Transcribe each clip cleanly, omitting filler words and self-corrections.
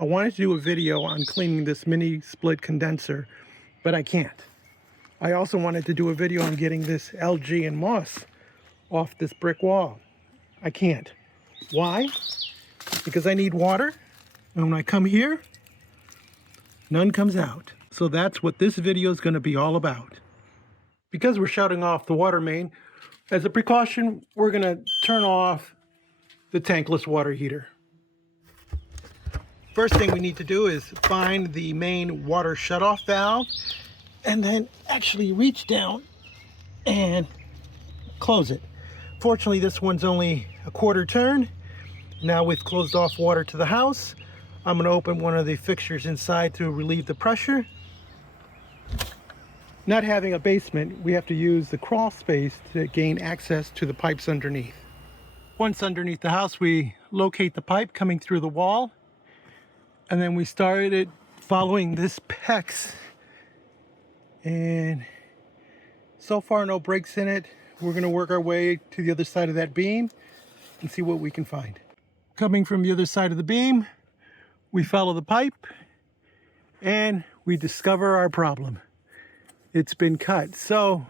I wanted to do a video on cleaning this mini split condenser, but I can't. I also wanted to do a video on getting this algae and moss off this brick wall. I can't. Why? Because I need water, and when I come here, none comes out. So that's what this video is going to be all about. Because we're shutting off the water main, as a precaution, we're going to turn off the tankless water heater. First thing we need to do is find the main water shutoff valve and then actually reach down and close it. Fortunately, this one's only a quarter turn. Now with closed off water to the house, I'm going to open one of the fixtures inside to relieve the pressure. Not having a basement, we have to use the crawl space to gain access to the pipes underneath. Once underneath the house, we locate the pipe coming through the wall. And then we started following this PEX, and so far no breaks in it. We're going to work our way to the other side of that beam and see what we can find. Coming from the other side of the beam, we follow the pipe and we discover our problem. It's been cut. So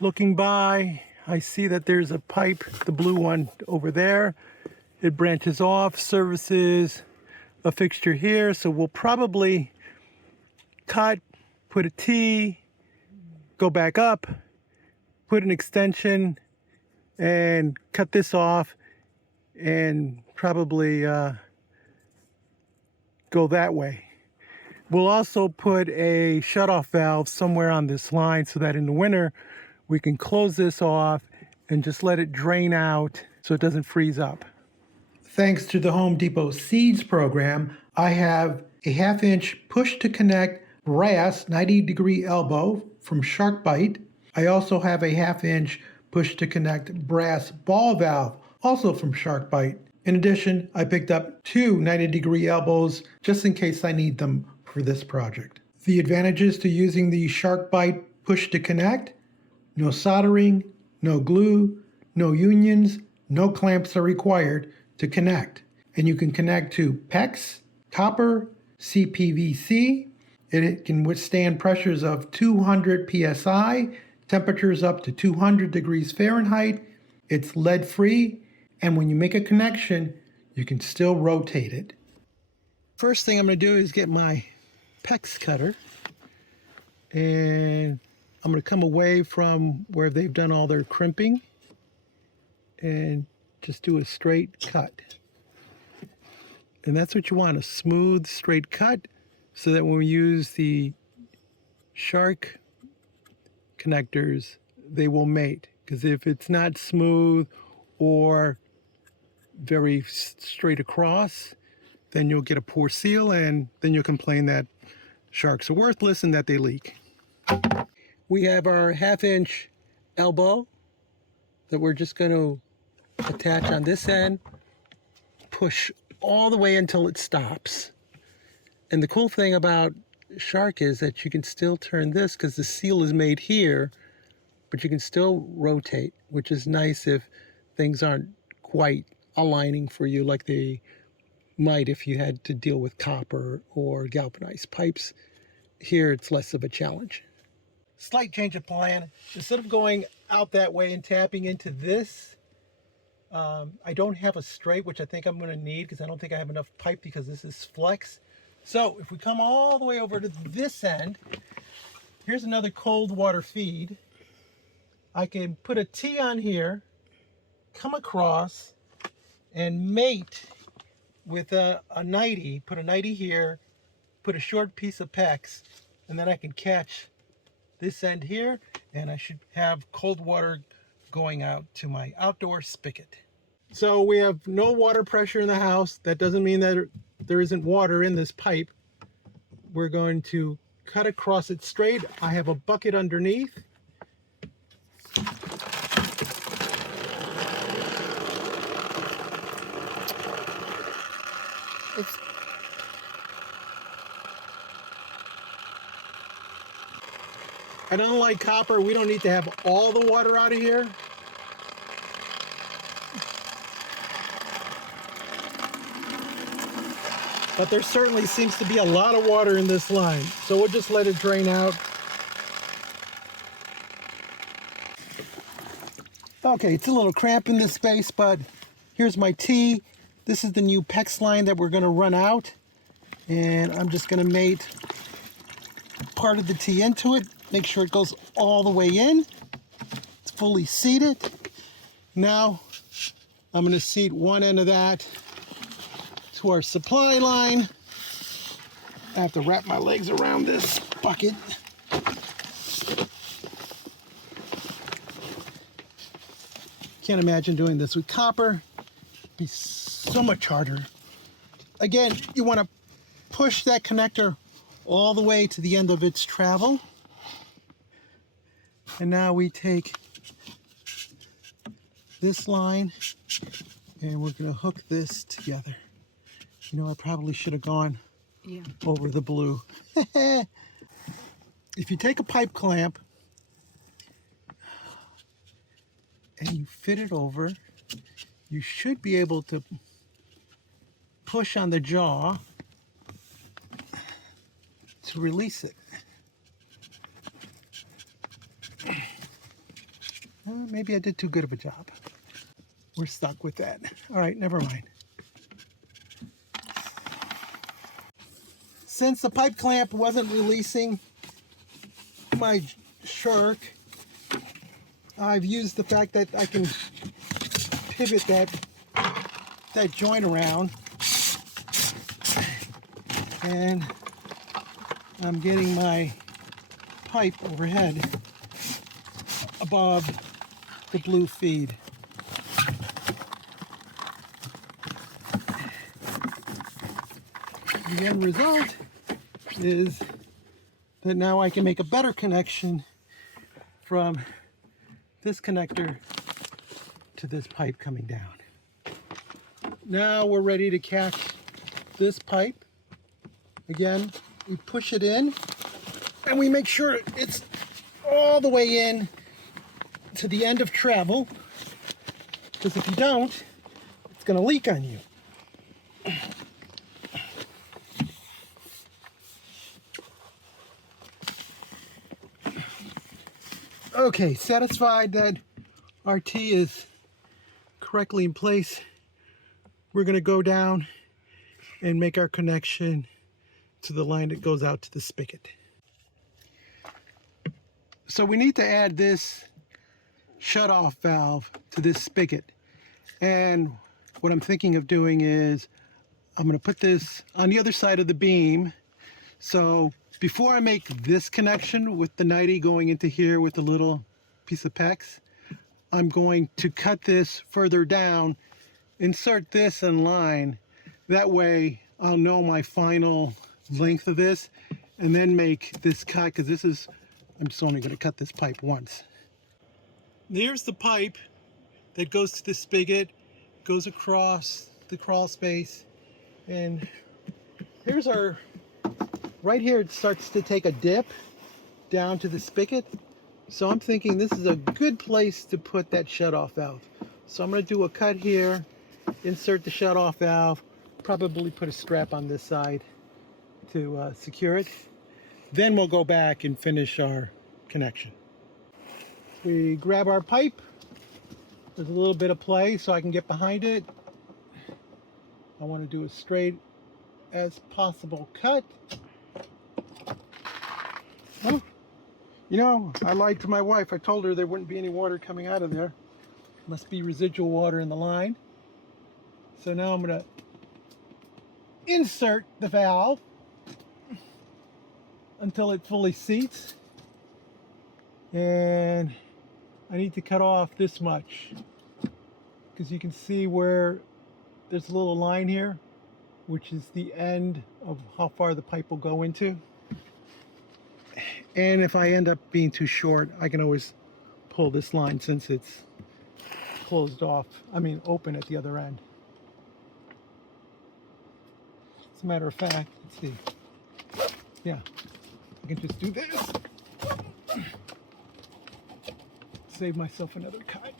looking by, I see that there's a pipe, the blue one over there. It branches off, services a fixture here, so we'll probably cut, put a T, go back up, put an extension, and cut this off, and probably go that way. We'll also put a shutoff valve somewhere on this line so that in the winter we can close this off and just let it drain out so it doesn't freeze up. Thanks to the Home Depot Seeds program, I have a 1/2 inch push to connect brass 90-degree elbow from Sharkbite. I also have a 1/2 inch push to connect brass ball valve, also from Sharkbite. In addition, I picked up 2 90-degree elbows just in case I need them for this project. The advantages to using the Sharkbite push to connect: no soldering, no glue, no unions, no clamps are required to connect. And you can connect to PEX, copper, CPVC. It can withstand pressures of 200 psi, temperatures up to 200 degrees Fahrenheit. It's lead free, and when you make a connection, you can still rotate it. First thing I'm going to do is get my PEX cutter, and I'm going to come away from where they've done all their crimping and just do a straight cut. And that's what you want, a smooth, straight cut, so that when we use the shark connectors, they will mate. Because if it's not smooth or very straight across, then you'll get a poor seal, and then you'll complain that sharks are worthless and that they leak. We have our 1/2 inch elbow that we're just going to attach on this end, push all the way until it stops. And the cool thing about shark is that you can still turn this because the seal is made here, but you can still rotate, which is nice if things aren't quite aligning for you like they might if you had to deal with copper or galvanized pipes. Here it's less of a challenge. Slight change of plan. Instead of going out that way and tapping into this, I don't have a straight, which I think I'm going to need because I don't think I have enough pipe because this is flex. So if we come all the way over to this end, here's another cold water feed. I can put a T on here, come across, and mate with a 90, put a 90 here, put a short piece of PEX, and then I can catch this end here, and I should have cold water going out to my outdoor spigot. So we have no water pressure in the house. That doesn't mean that there isn't water in this pipe. We're going to cut across it straight. I have a bucket underneath. And unlike copper, we don't need to have all the water out of here. but there certainly seems to be a lot of water in this line. So we'll just let it drain out. Okay, it's a little cramped in this space, but here's my T. This is the new PEX line that we're going to run out. And I'm just going to mate part of the T into it. Make sure it goes all the way in. It's fully seated. Now I'm going to seat one end of that to our supply line. I have to wrap my legs around this bucket. Can't imagine doing this with copper. It'd be so much harder. Again, you want to push that connector all the way to the end of its travel. And now we take this line and we're going to hook this together. You know, I probably should have gone over the blue. If you take a pipe clamp and you fit it over, you should be able to push on the jaw to release it. Maybe I did too good of a job. We're stuck with that. All right, never mind. Since the pipe clamp wasn't releasing my shark, I've used the fact that I can pivot that joint around, and I'm getting my pipe overhead above the blue feed. The end result is that now I can make a better connection from this connector to this pipe coming down. Now we're ready to catch this pipe. Again, we push it in and we make sure it's all the way in to the end of travel, because if you don't, it's going to leak on you. Okay, satisfied that our T is correctly in place, we're going to go down and make our connection to the line that goes out to the spigot. So we need to add this shut-off valve to this spigot. And what I'm thinking of doing is I'm going to put this on the other side of the beam. So before I make this connection with the 90 going into here with the little piece of PEX, I'm going to cut this further down, insert this in line. That way I'll know my final length of this, and then make this cut, because this is, I'm just only going to cut this pipe once. Here's the pipe that goes to the spigot, goes across the crawl space, and here's our, right here it starts to take a dip down to the spigot. So I'm thinking this is a good place to put that shut-off valve. So I'm going to do a cut here, insert the shut-off valve, probably put a strap on this side to secure it. Then we'll go back and finish our connection. We grab our pipe. There's a little bit of play so I can get behind it. I want to do a straight as possible cut. Oh, you know, I lied to my wife. I told her there wouldn't be any water coming out of there. Must be residual water in the line. So now I'm going to insert the valve until it fully seats. And I need to cut off this much, because you can see where there's a little line here, which is the end of how far the pipe will go into. And if I end up being too short, I can always pull this line since it's closed off, open at the other end. As a matter of fact, let's see. Yeah, I can just do this. Save myself another cut.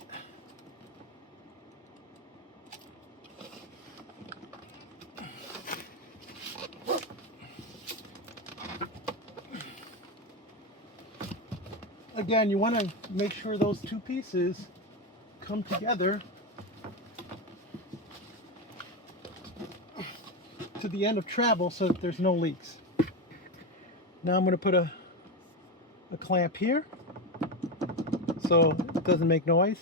again, you want to make sure those two pieces come together to the end of travel so that there's no leaks. Now I'm going to put a clamp here so it doesn't make noise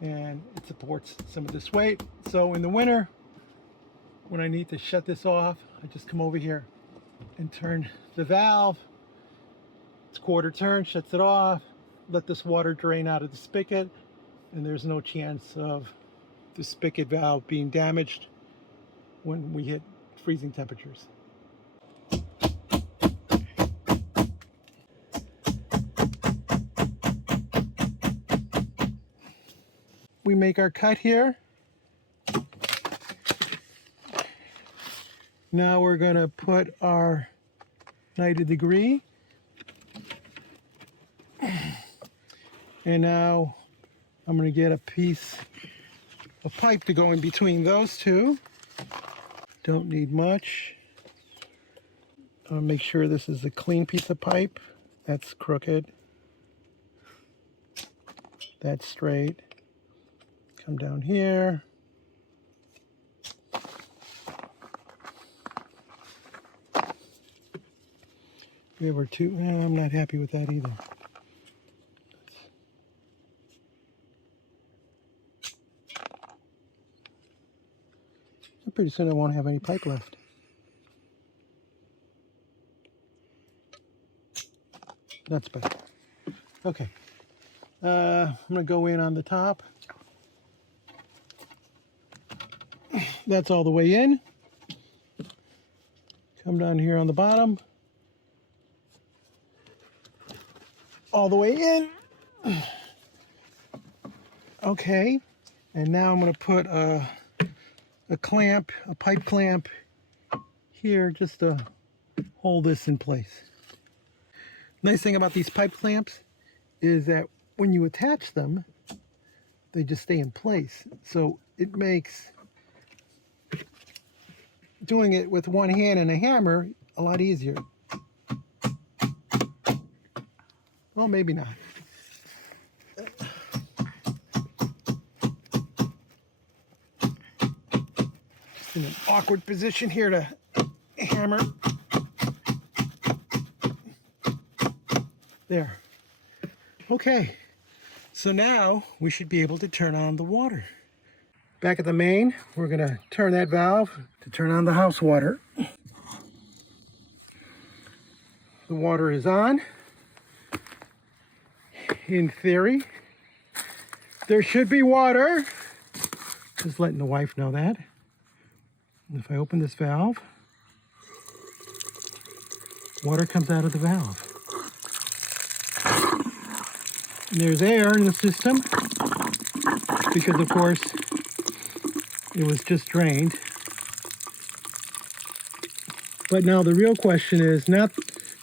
and it supports some of this weight. So in the winter, when I need to shut this off, I just come over here and turn the valve. It's quarter turn, shuts it off, let this water drain out of the spigot, and there's no chance of the spigot valve being damaged when we hit freezing temperatures. We make our cut here. Now we're going to put our 90 degree. And now I'm going to get a piece of pipe to go in between those two. Don't need much. I'll make sure this is a clean piece of pipe. That's crooked. That's straight. Come down here. We have our two. I'm not happy with that either. Pretty soon I won't have any pipe left. That's better. Okay. I'm going to go in on the top. That's all the way in. Come down here on the bottom. All the way in. Okay. And now I'm going to put a clamp, a pipe clamp here just to hold this in place. Nice thing about these pipe clamps is that when you attach them, they just stay in place. So it makes doing it with one hand and a hammer a lot easier. Well, maybe not. In an awkward position here to hammer. There. Okay, so now we should be able to turn on the water. Back at the main, we're going to turn that valve to turn on the house water. The water is on. In theory, there should be water. Just letting the wife know that. If I open this valve, water comes out of the valve. And there's air in the system because, of course, it was just drained. But now the real question is not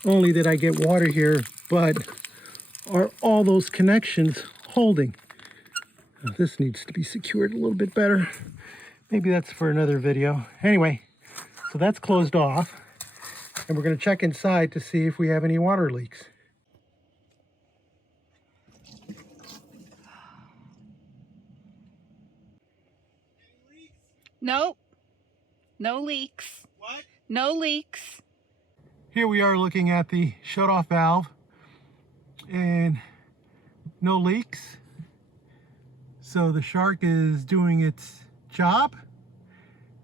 only did I get water here, but are all those connections holding? Now, this needs to be secured a little bit better. Maybe that's for another video. Anyway, so that's closed off. And we're going to check inside to see if we have any water leaks. Nope. No leaks. What? No leaks. Here we are looking at the shut-off valve. And no leaks. So the Shark is doing its job,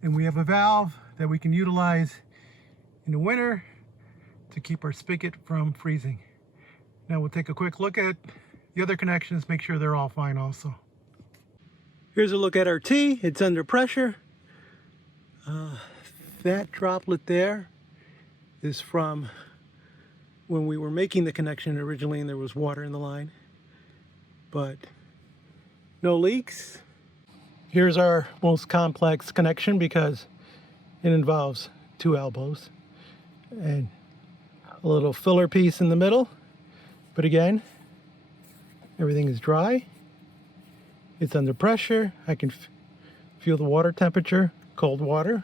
and we have a valve that we can utilize in the winter to keep our spigot from freezing. Now we'll take a quick look at the other connections, make sure they're all fine also. Here's a look at our tea. It's under pressure. That droplet there is from when we were making the connection originally and there was water in the line, but no leaks. Here's our most complex connection because it involves two elbows and a little filler piece in the middle. But again, everything is dry. It's under pressure. I can feel the water temperature, cold water.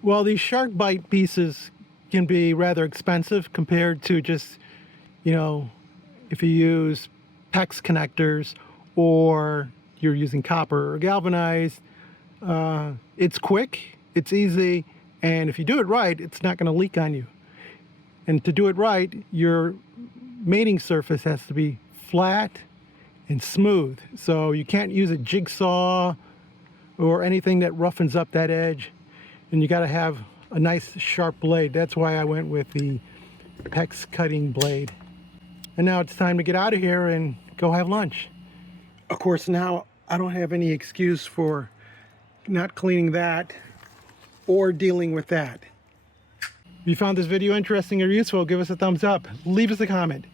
While these Sharkbite pieces can be rather expensive compared to just, you know, if you use PEX connectors or you're using copper or galvanized. It's quick, it's easy, and if you do it right, it's not going to leak on you. And to do it right, your mating surface has to be flat and smooth. So you can't use a jigsaw or anything that roughens up that edge. And you got to have a nice sharp blade. That's why I went with the PEX cutting blade. And now it's time to get out of here and go have lunch. Of course, now I don't have any excuse for not cleaning that or dealing with that. If you found this video interesting or useful, give us a thumbs up, leave us a comment,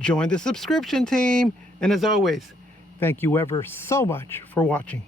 join the subscription team, and as always, thank you ever so much for watching.